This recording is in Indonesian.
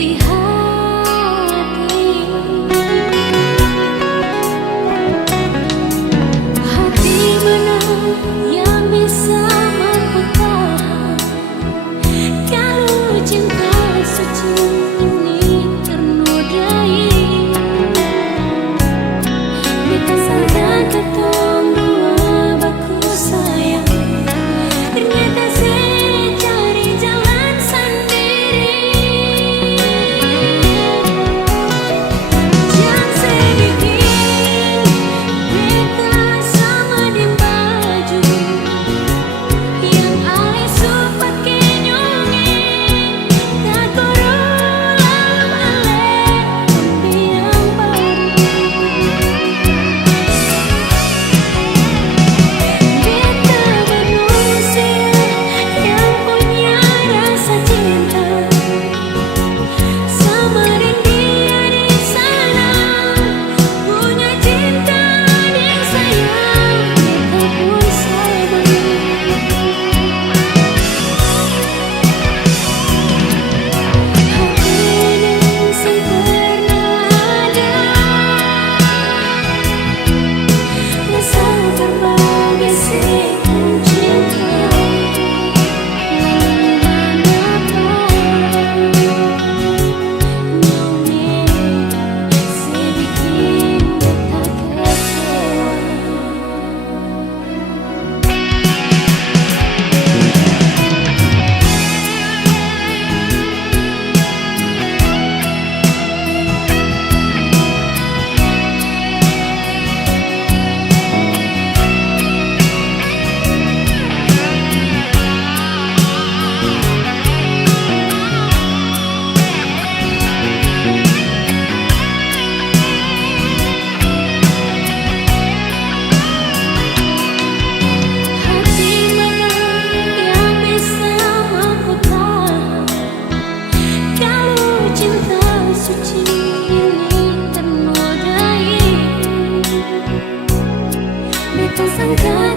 di hati. Hati mana yang bisa mampu tahan kalau cinta suci ini ternodai. Beta sangka ketong dua baku sayang, ternyata saya cari jalan sendiri. Jangan sedikit beta sama di baju yang ale supat kenyongeng, tak berulang ale yang baru. Beta manusia yang punya rasa cinta, sama dia di sana punya cinta dan sayang. Beta pun sama. Hati yang sempurna ada, rasa berbagai sikap cinta. Sedikit beta kecewa. Hati mana yang bisa mampu tahan kalau cinta suci ini ternodai. Beta sangka